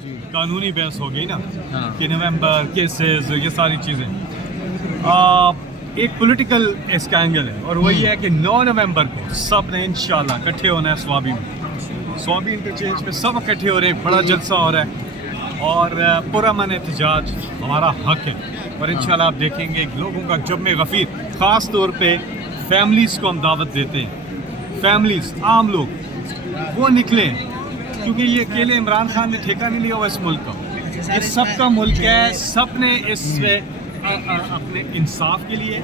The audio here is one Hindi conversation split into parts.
कानूनी बहस हो गई ना हाँ। कि नवंबर केसेस ये सारी चीज़ें एक पॉलिटिकल इसका एंगल है और वही है कि 9 नवंबर को सब ने इंशाल्लाह इकट्ठे होना है स्वाबी इंटरचेंज पे सब इकट्ठे हो रहे हैं, बड़ा जलसा हो रहा है और पुरअमन एहतजाज हमारा हक है और इंशाल्लाह आप देखेंगे लोगों का जम्मे गफीर, ख़ास तौर पे फैमिलीज़ को हम दावत देते हैं, फैमिलीज़ आम लोग वो निकले क्योंकि ये अकेले इमरान खान ने ठेका नहीं लिया हुआ इस मुल्क का, ये सबका मुल्क है, सब ने इसमें अपने इंसाफ के लिए,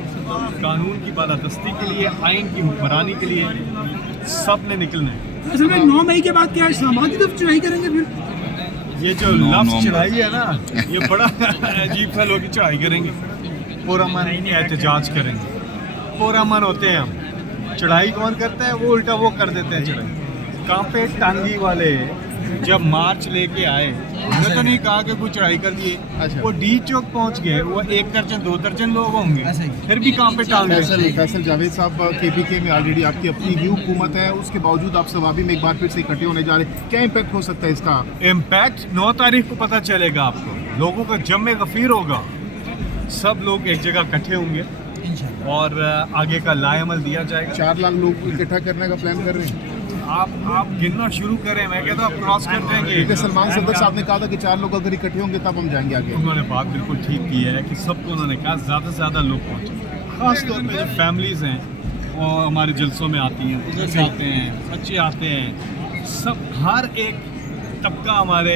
कानून की बालादस्ती के लिए, आइन की हुक्मरानी के लिए सब ने निकलना है। असल में 9 मई के बाद क्या इस्लामाबाद की तरफ चढ़ाई करेंगे फिर? ये जो लफ्ज़ चढ़ाई है ना, ये बड़ा अजीब सा लोग चढ़ाई करेंगे, पुरअमन एहतजाज करेंगे, पुरअमन होते हैं हम, चढ़ाई कौन करता है वो उल्टा वो कर देते हैं चढ़ाई। कांपे टांगी वाले जब मार्च लेके आए उन्होंने तो नहीं कहा कि कोई चढ़ाई कर दिए, वो डी चौक पहुंच गए, वो 1 दर्जन 2 दर्जन लोग होंगे फिर भी कांपे टांग गए। फैसल जावेद साहब केपीके में ऑलरेडी आपकी अपनी ही हुकूमत है, उसके बावजूद आप सवाबी में एक बार फिर से इकट्ठे होने जा रहे हैं, क्या इम्पैक्ट हो सकता है इसका? इम्पैक्ट 9 तारीख को पता चलेगा आपको, लोगों का जम्मे गफीर होगा, सब लोग एक जगह इकट्ठे होंगे और आगे का लाएमल दिया जाएगा। 4 लाख लोग इकट्ठा करने का प्लान कर रहे हैं आप गिनना शुरू करें, मैं कहता हूँ आप क्रॉस कर देंगे। सलमान सदर साहब ने कहा था कि 4 लोग अगर इकट्ठे होंगे तब हम जाएंगे आगे। उन्होंने बात बिल्कुल ठीक की है कि सबको उन्होंने कहा ज़्यादा से ज़्यादा लोग पहुँचे, ख़ास तौर पे जो फैमिलीज़ हैं वो हमारे जलसों में आती हैं, बुजुर्ग आते हैं, बच्चे आते हैं, सब हर एक तबका हमारे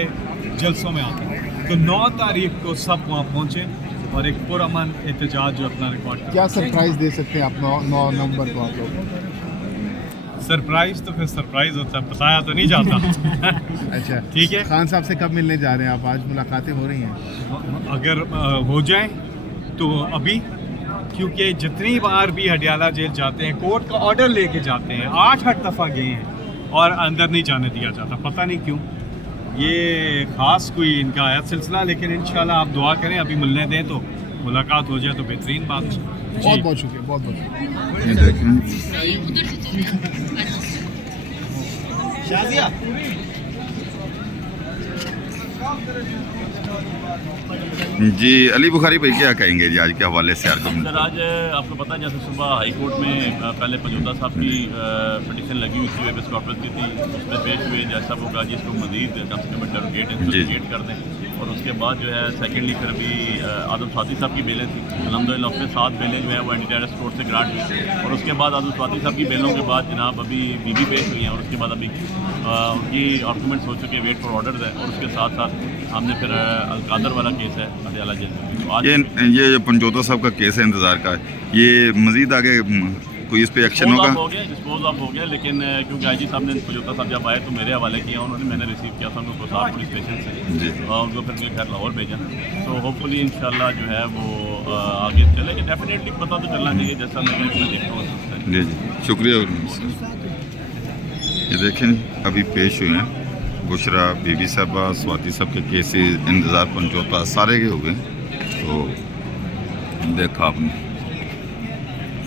जलसों में आता है। तो 9 तारीख को सब वहाँ पहुँचे और एक पुरअमन एहतजाज जो अपना रिकॉर्ड। क्या सरप्राइज़ दे सकते हैं आप 9 नवंबर को आप लोग? सरप्राइज तो फिर सरप्राइज होता है, बताया तो नहीं जाता। अच्छा ठीक है। खान साहब से कब मिलने जा रहे हैं आप? आज मुलाकातें हो रही हैं? अगर हो जाए तो अभी, क्योंकि जितनी बार भी हडियाला जेल जाते हैं कोर्ट का ऑर्डर लेके जाते हैं, 8 दफ़ा गए हैं और अंदर नहीं जाने दिया जाता, पता नहीं क्यों, ये ख़ास कोई इनका है सिलसिला। लेकिन इंशाल्लाह आप दुआ करें, अभी मिलने दें तो मुलाकात हो जाए तो बेहतरीन बात। बहुत बहुत शुक्रिया, बहुत बहुत शाजिया जी। अली बुखारी भाई क्या कहेंगे जी आज के हवाले से? सर आज आपको पता है जैसे सुबह हाई कोर्ट में पहले पंजोता साहब की पिटीशन लगी हुई थी, वेबस कॉर्पस की थी, उसमें पेश हुए जैसा वो कहा जी इसको मजीद कम से कम इंटरोगेट कर दें। और उसके बाद जो है सेकेंडली फिर भी आदम स्वाति साहब की बेलें थी, अल्हम्दुलिल्लाह उसके 7 बेलें जो है वो एंटी टेररिस्ट कोर्ट से ग्रांट हुई। और उसके बाद आदम स्वाति साहब की बेलों के बाद जनाब अभी बीबी पेश हुई हैं और उसके बाद अभी उनकी डॉक्यूमेंट्स हो चुके हैं, वेट फॉर ऑर्डर्स है। और उसके साथ साथ हमने फिर अलकादर वाला केस है हडियाला जेल में, तो आज ये पंजोता साहब का केस है इंतज़ार का, ये मज़ीद आगे कोई इस पे एक्शन होगा? डिस्पोज ऑफ हो गया, लेकिन क्योंकि आईजी साहब ने पंजोता साहब जब आए तो मेरे हवाले किया उन्होंने, मैंने रिसीव किया था उनको साथ पुलिस स्टेशन से और उनको फिर मेरे घर लाहौर भेजा। तो होपफुली इंशाल्लाह जो है वो आगे चलेगा, डेफिनेटली पता तो चलना चाहिए जैसा मैं देखता हूँ। जी जी शुक्रिया। ये देखें अभी पेश हुए हैं बुशरा बीबी साहबा, स्वाति साहब के केसेस, इंतज़ार पंजोता सारे के हो गए, तो देखा आपने।